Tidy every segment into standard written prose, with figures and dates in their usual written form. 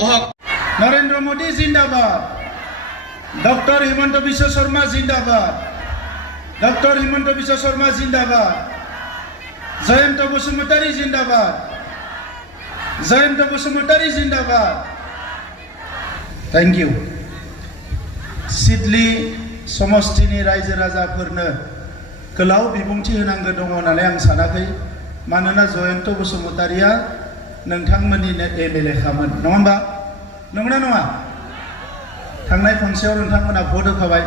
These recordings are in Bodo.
বহক नरेंद्र मोदी जिंदाबाद डॉक्टर हिमंत बिश्व शर्मा जिंदाबाद डॉक्टर हिमंत बिश्व शर्मा जिंदाबाद जयंत बसुमतारी जिंदाबाद जयंत बसुमतारी जिंदाबाद थैंक यू सिडली समष्टिनि रायजो राजाफोरनो गोलाव बिबुंथि होनांगौ दङ होननानै आं सानाखै मानोना जयंत बसुमतारिया नोंथांमोननिनो एमएलए खामोन नङा होमबा नंगौना नङा थांनाय खनसेयाव नोंथांमोना भट होखाबाय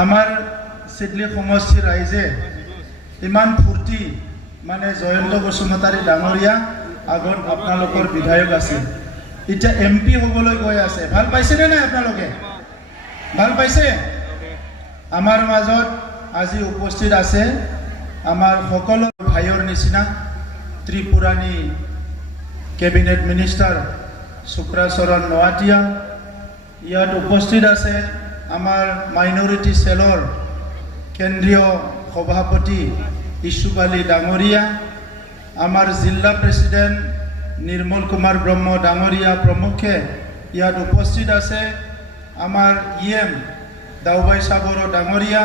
आमार सिडली समष्टि रायजे इमान फुर्ति माने जयंत बसुमतारी डाঙৰীয়া আগত আপোনালোকৰ বিধায়ক আছে এতিয়া এমপি হ'বলৈ গৈ আছে ভাল পাইছে নে নাই আপোনালোকে ভাল পাইছে আমাৰ মাজত আজি উপস্থিত আছে আমাৰ সকলো ভাইৰ নিচিনা ত্ৰিপুৰানী কেবিনেট মিনিষ্টাৰ শুক্ৰাচৰণ নোৱাটিয়া ইয়াত উপস্থিত আছে আমাৰ মাইনৰিটি সেলৰ কেন্দ্ৰীয় সভাপতি ইছুবালী ডাঙৰীয়া আমাৰ জিলা প্ৰেসিডেন্ট নিৰ্মল কুমাৰ ব্ৰহ্ম ডাঙৰীয়া প্ৰমুখে ইয়াত উপস্থিত আছে আমাৰ ইএম দাউবাই সাবৰ ডাঙৰীয়া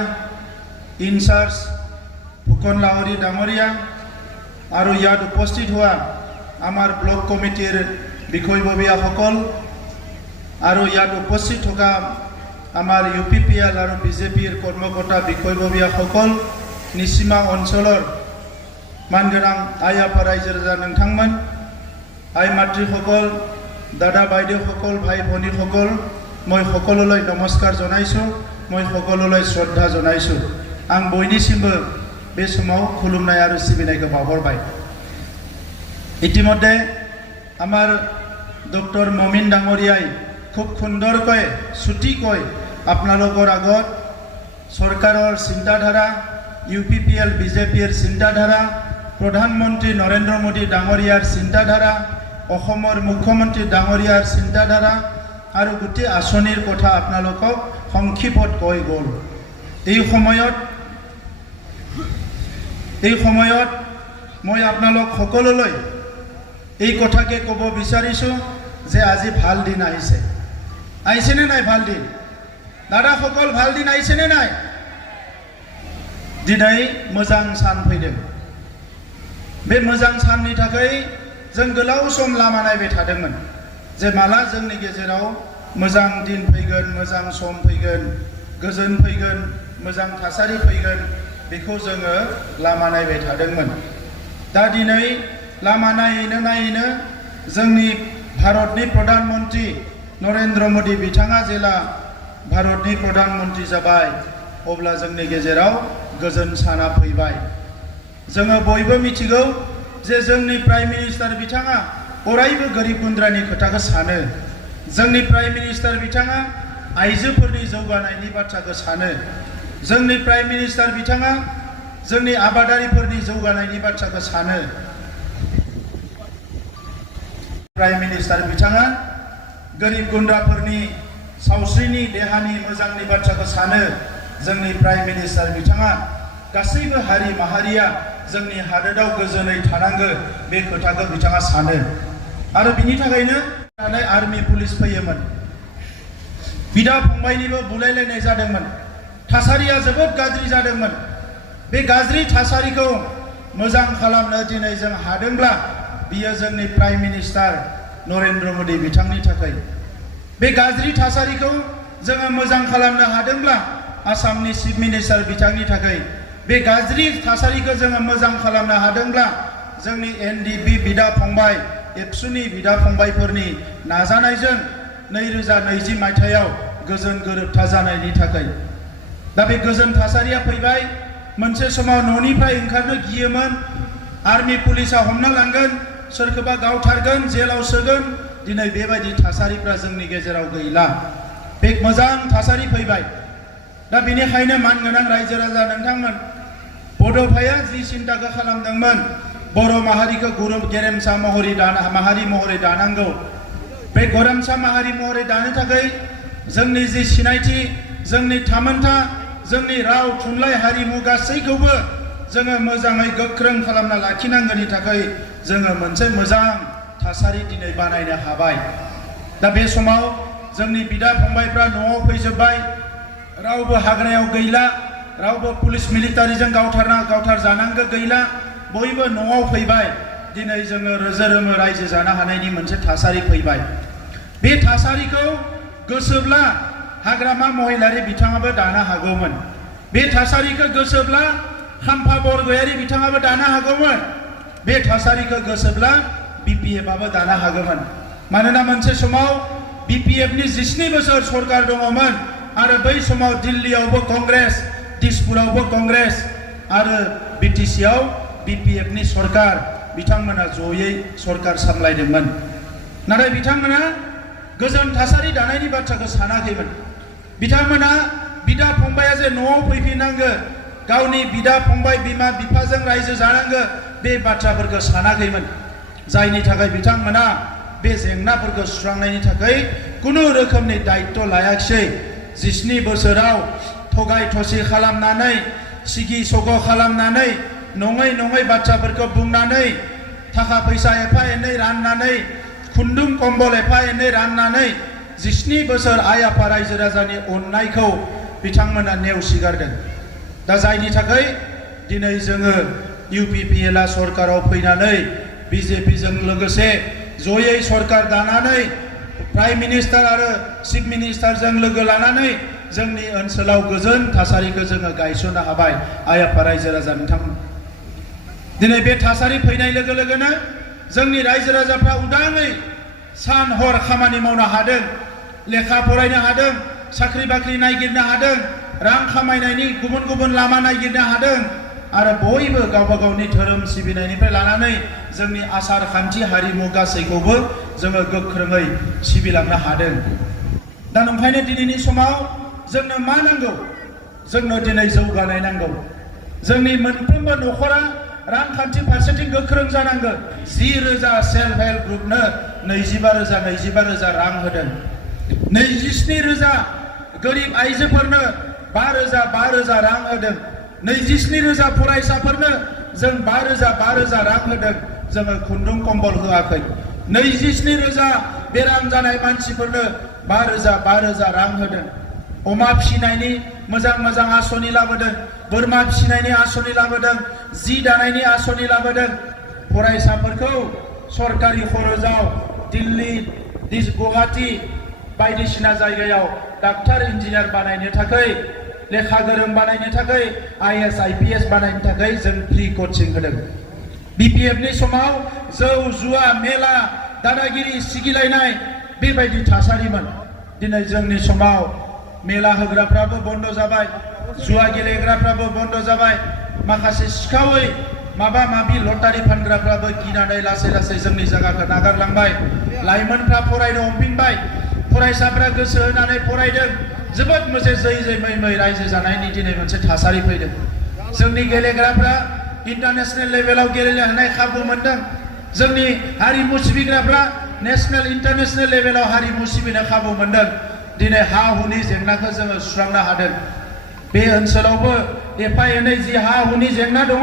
ইনচাৰ্জ ফুকন লাহৰী ডাঙৰীয়া আৰু ইয়াত উপস্থিত হোৱা আমাৰ ব্লক কমিটিৰ বিষয়ববীয়াসকল আৰু ইয়াত উপস্থিত থকা আমাৰ ইউপিপিএল আৰু বিজেপিৰ কৰ্মকৰ্তা বিষয়ববীয়াসকল নিসীমা অঞ্চলৰ মানগোনাं আই आफा रायजो राजा नोंथांमोन आइ मातृসকল दादा বাইদেউসকল भाई भনীসকল মই সকলোলৈ নমস্কাৰ জনাইছো মই সকলোলৈ শ্ৰদ্ধা জনাইছো आं बयनिसिमबो बे समाव खुलुमनाय आरो सिबिनायखौ बावहरबाय इतिमध्ये आमार डॉक्टर ममिन डाঙৰীয়াই खूब सुंदरকৈ छुटीকৈ আপোনালোকৰ আগত सरकाৰৰ চিন্তাধাৰা ইউপিপিএল বিজেপিৰ চিন্তাধাৰা प्रधानमंत्री नरेंद्र मोदी डाঙৰীয়াৰ চিন্তাধাৰা অসমৰ মুখ্যমন্ত্ৰী ডাঙৰীয়াৰ চিন্তাধাৰা আৰু গোটেই আঁচনিৰ কথা আপোনালোকক সংক্ষিপ্তত কৈ গ'ল এই সময়ত মই আপোনালোক সকলোলৈ এই কথাকে ক'ব বিচাৰিছো যে আজি ভাল দিন আহিছে নে নাই ভাল দিন দাদা সকল ভাল দিন আহিছে নে নাই दिनै मोजां सान फैदों बे मोजां साननि थाखाय जों गोलाव सम लामा नायबाय थादोंमोन जे माला जोंनि गेजेराव मोजां दिन फैगोन मोजां सम फैगोन गोजोन फैगोन मोजां थासारि फैगोन बेखौ जोङो लामा नायबाय थादोंमोन दा दिनै लामा नायैनो जोंनि भारतनि प्रधानमंत्री नरेंद्र मोदी बिथाङा जेला भारतनि प्रधानमंत्री जाबाय अब्ला जोंनि गेजेराव गोजोन साना फैबाय जोङो बयबो मिथिगौ जे जोंनि प्राइम मिनिस्टार बिथाङा अरायबो गोरिब गुन्द्रानि खोथाखौ सानो जोंनि प्राइम मिनिस्टार बिथाङा आइजोफोरनि जौगानायनि बाथ्राखौ सानो जोंनि प्राइम मिनिस्टार बिथाङा जोंनि आबादारिफोरनि जौगानायनि बाथ्राखौ सानो प्राइम मिनिस्टार बिथाङा गोरिब गुन्द्राफोरनि सावस्रिनि देहानि मोजांनि बाथ्राखौ सानो जोंनि प्राइम मिनिस्टार बिथाङा गासैबो हारि माहारिया जोंनि हादोराव गोजोनै थानांगौ बे खोथाखौ बिथाङा सानो आरो बिनि थाखायनो आर्मी पुलिस फैयोमोन बिदा फंबायनिबो बुलायलायनाय जादोंमोन थासारिया जोबोद गाज्रि जादोंमोन बे गाज्रि थासारिखौ मोजां खालामनो दिनै जों हादोंब्ला बियो जोंनि प्राइम मिनिस्टार नरेंद्र मोदी बिथांनि थाखाय बे गाज्रि थासारिखौ जोङो मोजां खालामनो हादोंब्ला आसामनि चिफ मिनिस्टार बिथांनि थाखाय बे गाज्रि थासारिखौ जोङो मोजां खालामनो हादोंब्ला जोंनि एनडिबि बिदा फंबाय एबसुनि बिदा फंबायफोरनि नाजानायजों 2020 मायथाइयाव गोजोन गोरोबथा जानायनि थाखाय दा बे गोजोन थासारिया फैबाय मोनसे समाव न'निफ्राय ओंखारनो गियोमोन आर्मी पुलिसा हमना लांगोन सोरखौबा गावथारगोन जेलाव सोगोन दिनै बेबायदि थासारिफ्रा जोंनि गेजेराव गैला बे मोजां थासारि फैबाय दा बेनिखायनो मानगोनां रायजो राजा नोंथांमोन बड'फाया जि सिन्ताखौ खालामदोंमोन बर' माहारिखौ गुरुब गेरेमसा माहारि महरै दानांगौ बे गेरेमसा माहारि महरै दानो थाखाय जोंनि जि सिनायथि जोंनि थामोनथा जोंनि राव थुनलाइ हारिमु गासैखौबो जोङो मोजाङै गोख्रों खालामना लाखिनांगौनि थाखाय जोङो मोनसे मोजां थासारि दिनै बानायनो हाबाय। दा बे समाव जोंनि बिदा फंबायफ्रा न'आव फैजोब्बाय, रावबो हाग्रायाव गैला, रावबो पुलिस मिलिटारिजों गावथार जानांगौ गैला, बयबो न'आव फैबाय। दिनै जोङो रोजो-रोमो रायजो जानो हानायनि मोनसे थासारि फैबाय। बे थासारिखौ गोसोब्ला हाग्रामा महिलारि बिथाङाबो दानो हागौमोन। बे थासारिखौ गोसोब्ला खाम्फा बरगयारि बिथाङाबो दानो हागौमोन। बे थासारिखौ गोसोब्ला बिपिएफआबो दानो हागौमोन। मानोना मोनसे समाव बिपिएफनि 19 बोसोर सरकार दङमोन आरो बै समाव दिल्लीयावबो कंग्रेस, दिसपुरावबो कंग्रेस आरो बिटिसिआव बिपिएफनि सरकार, बिथांमोना जयै सरकार सामलायदोंमोन। नाथाय बिथांमोना गोजोन थासारि दानायनि बाथ्राखौ सानाखैमोन। बिथांमोना बिदा फंबाया जे न'आव फैफिननांगौ, गावनि बिदा फंबाय बिमा बिफाजों रायजो जानांगौ, बे बाथ्राफोरखौ सानाखैमोन। जायनि थाखाय बिथांमोना बे जेंनाफोरखौ सुस्रांनायनि थाखाय खुनु रोखोमनि दायित्व लायाखिसै। 19 बोसोराव थगाय थसि खालामनानै, सिगि सग' खालामनानै, नङै बाथ्राफोरखौ बुंनानै, थाखा फैसा एफा एनै राननानै, खुन्दुं कम्बल एफा एनै राननानै 19 बोसोर आइ आफा रायजो राजानि अननायखौ बिथांमोना नेवसिगारदों। दा जायनि थाखाय दिनै जोङो इउपिपिएलआ सरकाराव फैनानै बिजेपिजों लोगोसे जयै सरकार दानानै प्राइम मिनिस्टार आरो चिफ मिनिस्टारजों लोगो लानानै जोंनि ओनसोलाव गोजोन थासारिखौ जोङो गायसननो हाबाय। आइ आफा रायजो राजा नोंथांमोन, दिनै बे थासारि फैनाय लोगो लोगोनो जोंनि रायजो राजाफ्रा उदाङै सान हर खामानि मावनो हादों, लेखा फरायनो हादों, साख्रि बाख्रि नागिरनो हादों, रां खामायनायनि गुबुन लामा नागिरनो हादों आरो बयबो गावबा गावनि धोरोम सिबिनायनिफ्राय लानानै जोंनि आसार खान्थि हारिमु गासैखौबो जोङो गोख्रोङै सिबिलांनो हादों। दा ओंखायनो दिनैनि समाव जोंनो मा नांगौ? जोंनो दिनै जौगानाय नांगौ। जोंनि मोनफ्रोमबो न'खरा रांखान्थि फारसेथिं गोख्रों जानांगोन। 10,000 सेल्फ हेल्प ग्रुपनो 25,000 रां होदों। 27,000 गोरिब आइजोफोरनो 5,000 रां होदों। 27,000 फरायसाफोरनो जों 5,000 रां होदों। जोङो खुन्दुं कम्बल होआखै। 27,000 बेराम जानाय मानसिफोरनो 5,000 रां होदों। अमा फिसिनायनि मोजां आसनि लाबोदों, बोरमा फिसिनायनि आसनि लाबोदों, जि दानायनि आसनि लाबोदों। फरायसाफोरखौ सरकारि खरसाव दिल्ली, गुवाहाटी बायदिसिना जायगायाव डाक्टार इन्जिनियार बानायनो थाखाय, लेखा गोरों बानायनो थाखाय, IAS IPS बानायनो थाखाय जों फ्रि कचिं होदों। बिपिएफनि समाव जौ जुवा मेला दादागिरि सिगिलायनाय बेबायदि थासारिमोन। दिनै जोंनि समाव मेला होग्राफ्राबो बन्द जाबाय, जुवा गेलेग्राफ्राबो बन्द जाबाय, माखासे सिखावै माबा माबि लटारि फानग्राफ्राबो गिनानै लासै जोंनि जायगाखौ नागारलांबाय। लाइमोनफ्रा फरायनो हमफिनबाय, फरायसाफ्रा गोसो होनानै फरायदों। जोबोद मोनसे जै मै रायजो जानायनि दिनै मोनसे थासारि फैदों। जोंनि गेलेग्राफ्रा इन्टारनेशनेल लेभेलाव गेलेनो हानाय खाबु मोनदों। जोंनि हारिमु सिबिग्राफ्रा नेशनेल इन्टारनेशनेल लेभेलाव हारिमु सिबिनो खाबु मोनदों। दिनै हा हुनि जेंनाखौ जोङो सुस्रांनो हादों। बे ओनसोलावबो एफा एनै जि हा हुनि जेंना दङ,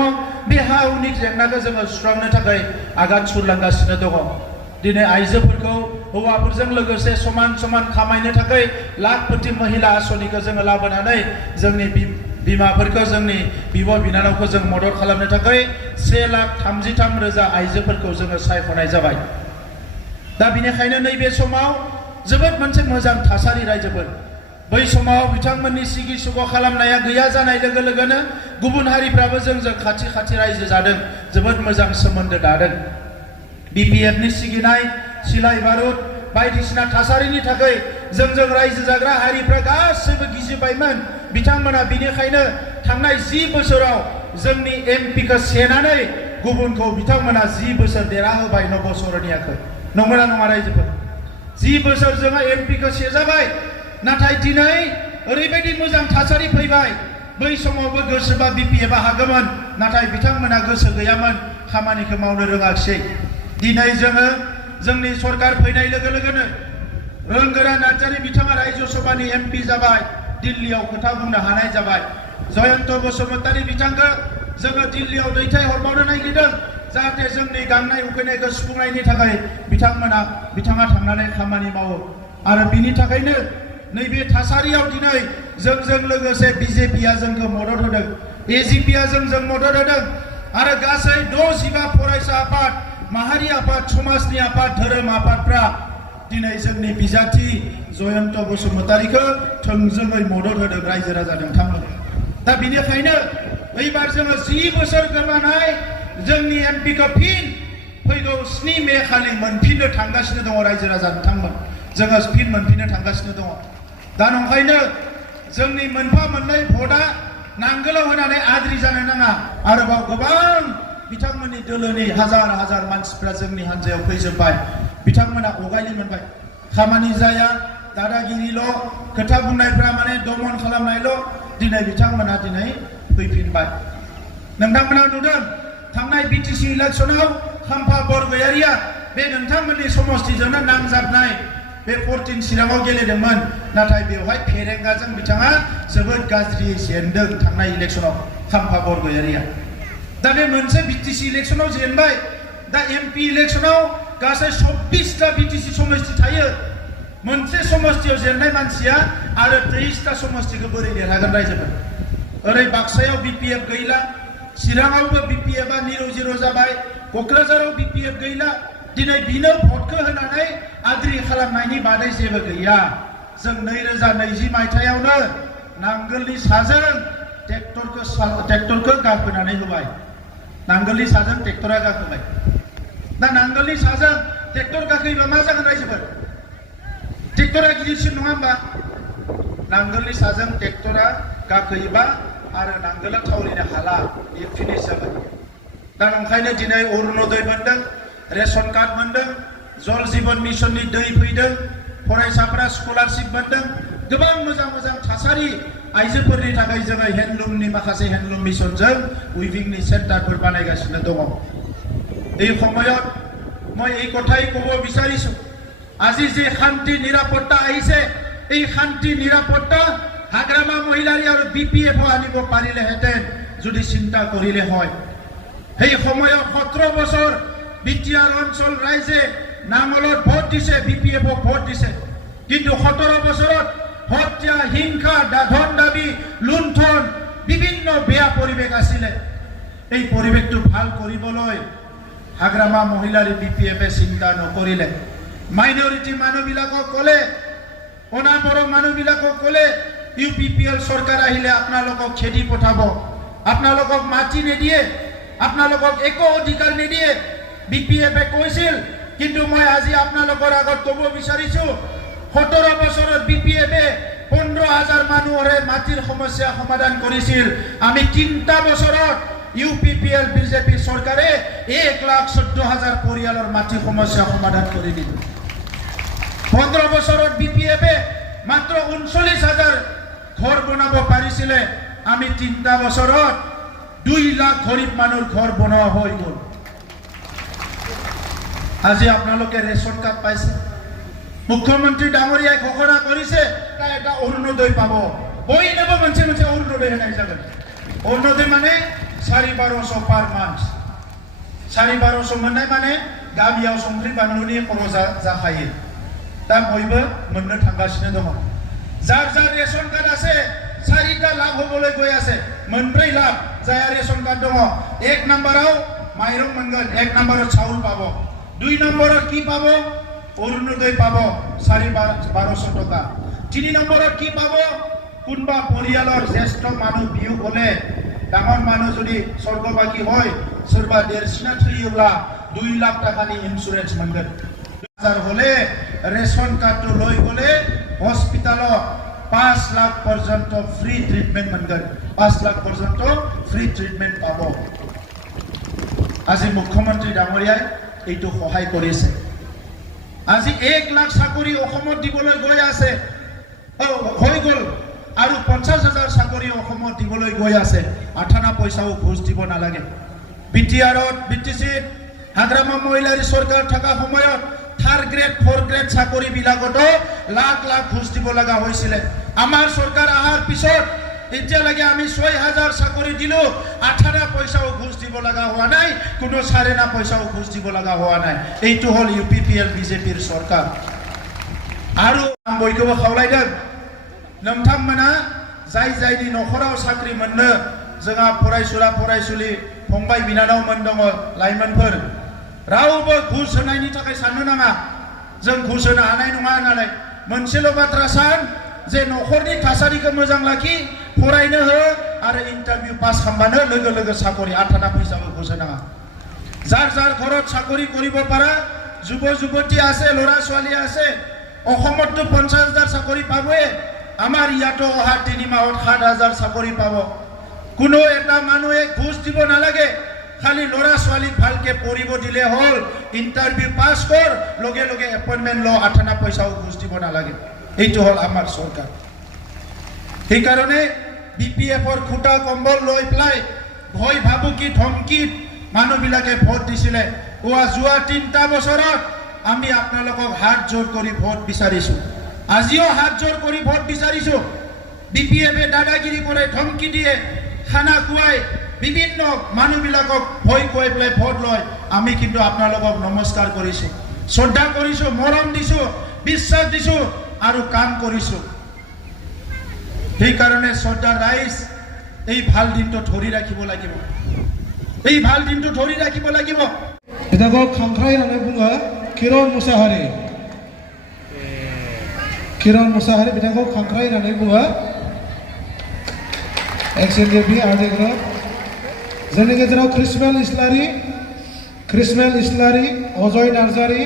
बे हा हुनि जेंनाखौ जोङो सुस्रांनो थाखाय आगान सुरलांगासिनो दङ। दिनै आइजोफोरखौ हौवाफोरजों लोगोसे समान खामायनो थाखाय लाखपति महिला आसनिखौ जोङो लाबोनानै जोंनि बिमाफोरखौ, जोंनि बिब' बिनानावखौ जों मदद खालामनो थाखाय 1,33,000 आइजोफोरखौ जोङो सायख'नाय जाबाय। दा बिनिखायनो नैबे समाव जोबोद मोनसे मोजां थासारि रायजोफोर। बै समाव बिथांमोननि सिगि सग' खालामनाया गैया जानाय लोगो लोगोनो गुबुन हारिफ्राबो जोंजों खाथि रायजो जादों, जोबोद मोजां सोमोन्दो दादों। बिपिएफनि सिगिनाय, सिलाइ बारुद बायदिसिना थासारिनि थाखाय जोंजों रायजो जाग्रा हारिफ्रा गासैबो गिजिबायमोन। बिथांमोना बिनिखायनो थांनाय 10 बोसोराव जोंनि एमपिखौ सेनानै गुबुनखौ बिथांमोना 10 बोसोर देरहाहोबाय नबसरनियाखौ। नंगौना नङा रायजोफोर? 10 बोसोर जोङो एमपिखौ सेजाबाय। नाथाय दिनै ओरैबायदि मोजां थासारि फैबाय। बै समावबो गोसोबा बिपिएफआ हागौमोन, नाथाय बिथांमोना गोसो गैयामोन, खामानिखौ मावनो रोङाखिसै। दिनै जोङो जोंनि सरकार फैनाय लोगो लोगोनो रोंगोरा नार्जारी बिथाङा रायजो सभानि एमपि जाबाय, दिल्लीयाव खोथा बुंनो हानाय जाबाय। जयन्त बसुमतारी बिथांखौ जोङो दिल्लीयाव दैथायहरबावनो नागिरदों, जाहाथे जोंनि गांनाय उखैनायखौ सुफुंनायनि थाखाय बिथाङा थांनानै खामानि मावो आरो बिनि थाखायनो नैबे थासारियाव दिनै जोंजों लोगोसे बिजेपिआ जोंखौ मदद होदों एजिपिआ जोंजों मदद होदों आरो गासै 65 फरायसा आफाद माहारि आफाद समाजनि आफाद धोरोम आफादफ्रा दिनै जोंनि बिजाथि जयन्त बसुमतारीखौ थोंजोङै मदद होदों रायजो राजा नोंथांमोन दा बिनिखायनो एबार जोङो 10 बोसोर गोमानाय जोंनि एमपिखौ फिन फैगौ 7 मे खालि मोनफिननो थांगासिनो दङ रायजो राजा नोंथांमोन जोङो फिन मोनफिननो थांगासिनो दङ दा नंखायनो जोंनि मोनफा मोननै भटआ नांगोलाव होनानै आद्रि जानो नाङा आरोबाव गोबां बिथांमोननि दोलोनि हाजार हाजार मानसिफ्रा जोंनि हान्जायाव फैजोबबाय बिथांमोना अगायनो मोनबाय खामानि जाया दादागिरिल' खोथा बुंनायफ्रा माने दमन खालामनायल' दिनै बिथांमोना दिनै फैफिनबाय नोंथांमोना नुदों थांनाय बिटिसि इलेक्सनाव खाम्फा बरगयारिया बे नोंथांमोननि समस्तिजोंनो नांजाबनाय बे 14 चिराङाव गेलेदोंमोन नाथाय बेवहाय फेरेंगाजों बिथाङा जोबोद गाज्रि जेनदों थांनाय इलेक्सनाव खाम्फा बरगयारिया दा बे मोनसे बिटिसि इलेक्सनाव जेनबाय दा एमपि इलेक्सनाव गासै 24टा बिटिसि समस्ति थायो मोनसे समस्तियाव जेननाय मानसिया आरो 23टा समस्तिखौ बोरै देरहागोन रायजोफोर ओरै बाक्सायाव बिपिएफ गैला चिराङावबो बिपिएफआ निरौ जिरौ जाबाय क'क्राझाराव बिपिएफ गैला दिनै बिनो भटखौ होनानै आद्रि खालामनायनि बादै जेबो गैया जों 2020 मायथाइयावनो नांगोलनि साजों ट्रेक्टरखौ गाखोनानै होबाय नांगोलनि साजों ट्रेक्टरा गाखोबाय दा नांगोलनि साजों ट्रेक्टर गाखोयोबा मा जागोन रायजोफोर ट्रेक्टरा गिदिरसिन नङा होमबा नांगोलनि साजों ट्रेक्टरा गाखोयोबा आरो नांगोला थावरिनो हाला बे फिनिश जाबाय दा ओंखायनो दिनै अरुणोदय मोनदों रेशन कार्ड मोनदों जल जीवन मिशननि दै फैदों फरायसाफोरा स्कलारशिप मोनदों गोबां मोजां मोजां थासारि आइजोफोरनि थाखाय जोङो हेन्डलुमनि माखासे हेन्डलुम मिशनजों उइभिंनि सेन्टारफोर बानायगासिनो दङ এই সময়ত মই এই কথাই ক'ব বিচাৰিছো আজি যে শান্তি নিৰাপত্তা আহিছে এই শান্তি নিৰাপত্তা হাগ্ৰামা মহিলাৰী আৰু বিপিএফ আনিব পাৰিলেহেঁতেন যদি চিন্তা কৰিলে হয় সেই সময়ত 17 বছৰ বিটিআৰ অঞ্চল ৰাইজে নাঙলত ভোট দিছে বিপিএফক ভোট দিছে কিন্তু 17 বছৰত হত্যা হিংসা ধন দাবী লুণ্ঠন বিভিন্ন বেয়া পৰিৱেশ আছিলে এই পৰিৱেশটো ভাল কৰিবলৈ হাগ্ৰামা মহিলাৰী বিপিএফে চিন্তা নকৰিলে মাইনৰিটি মানুহবিলাকক ক'লে অনাপৰ মানুহবিলাকক ক'লে ইউপিপিএল চৰকাৰ আহিলে আপোনালোকক খেদি পঠাব আপোনালোকক মাটি নিদিয়ে আপোনালোকক একো অধিকাৰ নিদিয়ে বিপিএফে কৈছিল কিন্তু মই আজি আপোনালোকৰ আগত ক'ব বিচাৰিছো 17 বছৰত বিপিএফে 15,000 মানুহৰে মাটিৰ সমস্যা সমাধান কৰিছিল আমি 3টা বছৰত ইউপিপিএল বিজেপি চৰকাৰে 1,14,000 পৰিয়ালৰ মাটি সমস্যা সমাধান কৰি দিল 15 বছৰত বিপিএফে মাত্ৰ 39,000 ঘৰ বনাব পাৰিছিলে আমি 3টা বছৰত 2 লাখ গৰীব মানুহৰ ঘৰ বনোৱা হৈ গ'ল আজি আপোনালোকে ৰেশন কাৰ্ড পাইছে মুখ্যমন্ত্ৰী ডাঙৰীয়াই ঘোষণা কৰিছে এটা অৰুণোদয় পাব বইনেবো मोनसे অৰুণোদয় होनाय जागोन অৰুণোদয় মানে 1200 পার মান্থ 1200 मोननाय माने गामियाव संख्रि बानलुनि खरसा जाखायो दा बयबो मोननो थांगासिनो दङ जार जार रेशन कार्ड আছে 4টা লাভ হ'বলৈ গৈ আছে 4 লাভ যায়া रेशन कार्ड दङ 1 নম্বৰৰ মাইৰং मोनगोन 1 নম্বৰৰ চাউল পাব 2 নম্বৰৰ কি পাব অৰুণোদয় পাব 1200 টাকা 3 নম্বৰৰ কি পাব কোনবা পৰিয়ালৰ জ্যেষ্ঠ মানুহ বিহু হলে ডাঙৰ মানুহ যদি স্বৰ্গবাসী হয় सोरबा देरसिना थैयोब्ला 2 लाख टाकानि इन्सुरेन्स मोनगोन हाजार হলে रेशन कार्ड লৈ গলে हस्पिटालाव 5 लाख पर्यन्त फ्री ट्रिटमेन्ट मोनगोन 5 लाख पर्यन्त फ्री ट्रिटमेन्ट पाब আজি মুখ্যমন্ত্ৰী ডাঙৰীয়াই এইটো সহায় কৰিছে আজি 1 লাখ চাকৰি অসমত দিবলৈ গৈ আছে হৈ গল আৰু 50,000 চাকৰি অসমত দিবলৈ গৈ আছে 18 পইচাও ঘুষ দিব নালাগে বিটিআৰত বিটিসিত হাগ্ৰামা মহিলাৰী চৰকাৰ থকা সময়ত 3rd গ্ৰেড 4th গ্ৰেড চাকৰি বিলাকতো লাখ লাখ ঘুষ দিব লগা হৈছিল আমাৰ চৰকাৰ আহাৰ পিছত এতিয়ালৈকে আমি ৬,০০০ চাকৰি দিলো, ১৮ পইচাও ঘুষ দিব লগা হোৱা নাই, কোনো 9.5 পইচাও ঘুষ দিব লগা হোৱা নাই। এইটো হ'ল UPPL বিজেপিৰ চৰকাৰ। আৰু বयखौबो खावलायदों नोंथांमोना जाय जायनि न'खराव साख्रि मोननो जोंहा फरायसुला फरायसुलि फंबाय बिनानावमोन दङ लाइमोनफोर रावबो घुस होनायनि थाखाय साननो नाङा जों घुस होनो हानाय नङा होननानै मोनसेल' बाथ्रा सान जे न'खरनि थासारिखौ मोजां लाखि फरायनो हो आरो इन्टारभिउ पास खालामबानो लोगो लोगो साकरि 8 পইচাबो ঘুষ होनाङा যাৰ যাৰ ঘৰত চাকৰি কৰিব পাৰা যুৱ যুৱতী আছে ল'ৰা ছোৱালী আছে অসমতো 50,000 চাকৰি পাবয়ে আমাৰ ইয়াতো অহা 3 মাহত 7,000 চাকৰি পাব কোনো এটা মানুহে ঘুষ দিব নালাগে খালি ল'ৰা ছোৱালী ভালকে পঢ়িব দিলে হ'ল ইন্টাৰভিউ পাস কৰ লগে লগে এপইন্টমেন্ট ল 8 পইচাও ঘুষ দিব নালাগে এইটো হ'ল আমাৰ চৰকাৰ এই কাৰণে বিপিএফৰ খুটা কম্বল লৈ প্লাই ভয় ভাবুকি ধমকিত মানুহবিলাকে ভোট দিছিলে ওয়া যোৱা 3টা বছৰত আমি আপোনালোকক হাত জোৰ কৰি ভোট বিচাৰিছো আজিও হাত জোৰ কৰি ভোট বিচাৰিছো বিপিএফে দাদাগিৰি কৰে ধমকি দিয়ে খানা খুৱাই বিভিন্ন মানুহবিলাকক ভয় খুৱাই প্লাই ভোট লয় আমি কিন্তু আপোনালোকক নমস্কাৰ কৰিছো শ্ৰদ্ধা কৰিছো মৰম দিছো বিশ্বাস দিছো আৰু কাম কৰিছো এই কাৰণে শ্ৰদ্ধা ৰাইজ এই ভাল দিনটো ধৰি ৰাখিব লাগিব এই ভাল দিনটো ধৰি ৰাখিব লাগিব এটাকো খামখ্ৰাই নামে বুঙা কিৰণ মুসাহারি বিটাকো খামখ্ৰাই নামে বুঙা XNDP आदेग्रा जोंनि गेजेराव क्रिस्मेल इस्लारि अजय नार्जारि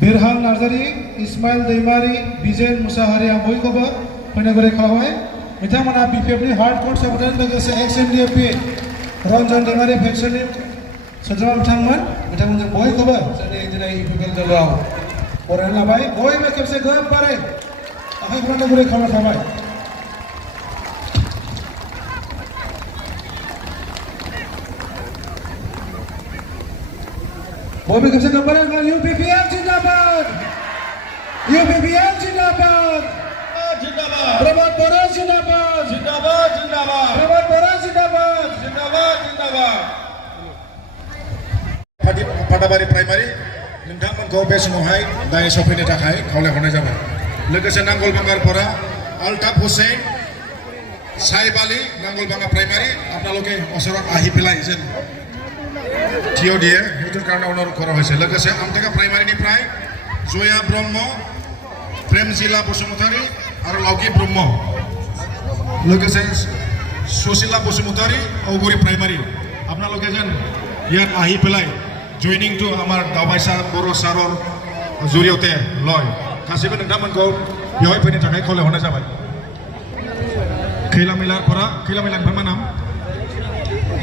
बिरहां नार्जारि इस्माइल दैमारि बिजेन मुसाहारि आं बयखौबो फैनो गुरै खालामबाय बिथांमोना बिपिएफनि हार्डकोर सापर्टार लोगोसे XNDP रन्जन दैमारि भेक्सननि सोद्रोमा बिथांमोनजों बयखौबो जोंनि दिनै UPPL दलआव बरायना लाबाय बयबो खेबसे गोबारै आखाइ फुरानो गुरै खालामना थाबाय बयबो खेबसे गोबारै UPPL जिंदाबाद UPPL जिंदाबाद जिंदाबाद प्रमोद बर' जिंदाबाद जिंदाबाद जिंदाबाद प्रमोद बर' जिंदाबाद जिंदाबाद जिंदाबाद फाटाबारि प्राइमारि नोंथांमोनखौ बे समावहाय दायो सफैनो थाखाय खावलायहरनाय जाबाय लोगोसे नांगलबांगारफोरा अल्ताफ हुसैन साहिब आली नांगलबांगा प्राइमारि আপোনালোকে ওচৰত আহি পেলাই যেন থিয় দিয়ে সেইটোৰ কাৰণে অনুৰোধ কৰা হৈছে লোকসে আমটেকা প্ৰাইমাৰীনিफ्राय জয়া ব্ৰহ্ম প্ৰেমজিলা বসুমতাৰী আৰু লগী ব্ৰহ্ম লোকসে সুশীলা বসুমতাৰী औगुरी প্ৰাইমাৰী আপোনালোকে যেন ইয়াত আহি পেলাই জয়নিংটো আমাৰ দাবাইছা बर' সাৰৰ জৰিয়তে লয় गासिबो नोंथांमोनखौ बेवहाय फैनो थाखाय खावलायहरनाय जाबाय खैलामिलारनिफ्राय मा नाम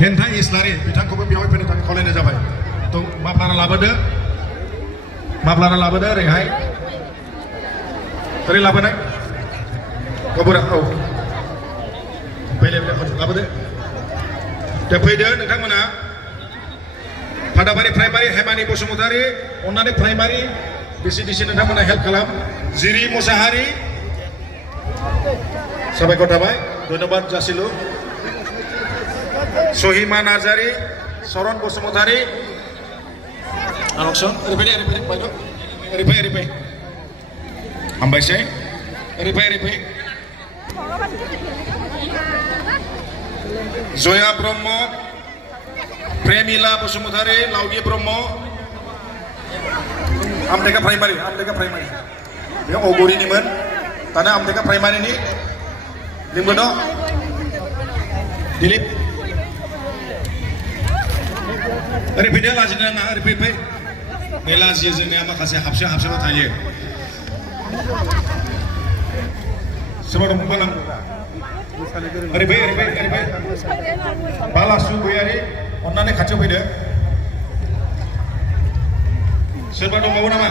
हेन्था इस्लारि बिथांखौबो बेवहाय फैनो थाखाय खावलायनाय जाबाय तो माब्लाना लाबोदो ओरैहाय ओरै लाबोनाय गबरा औ बेले लाबोदो दे फैदो नोंथांमोना फाटाबारि प्राइमारि हेमानि बसुमतारी अन्नानै प्राइमारि डिसि नोंथांमोना हेल्प खालाम जिरि मुसाहारि साबायखर थाबाय धन्यबाद जासिलु सहिमा नार्जारि सरन बसुमतारी आनक्सन ओरैफाय हामबायसै ओरैफाय जया ब्रह्म प्रेमिला बसुमतारी लावगी ब्रह्म आमटेका प्राइमारि बे औगुरिनिमोन दाना आमटेका प्राइमारिनि लिंबोद दिलीप ओरै फैदो लाजिनो नाङा ओरै फै नै लाजियो जोंनिया माखासे हाबसो थायो सोरबा दं बालां ओरै फै बालासु गयारि अन्नानै खाथियाव फैदो सोरबा दंबावो नामा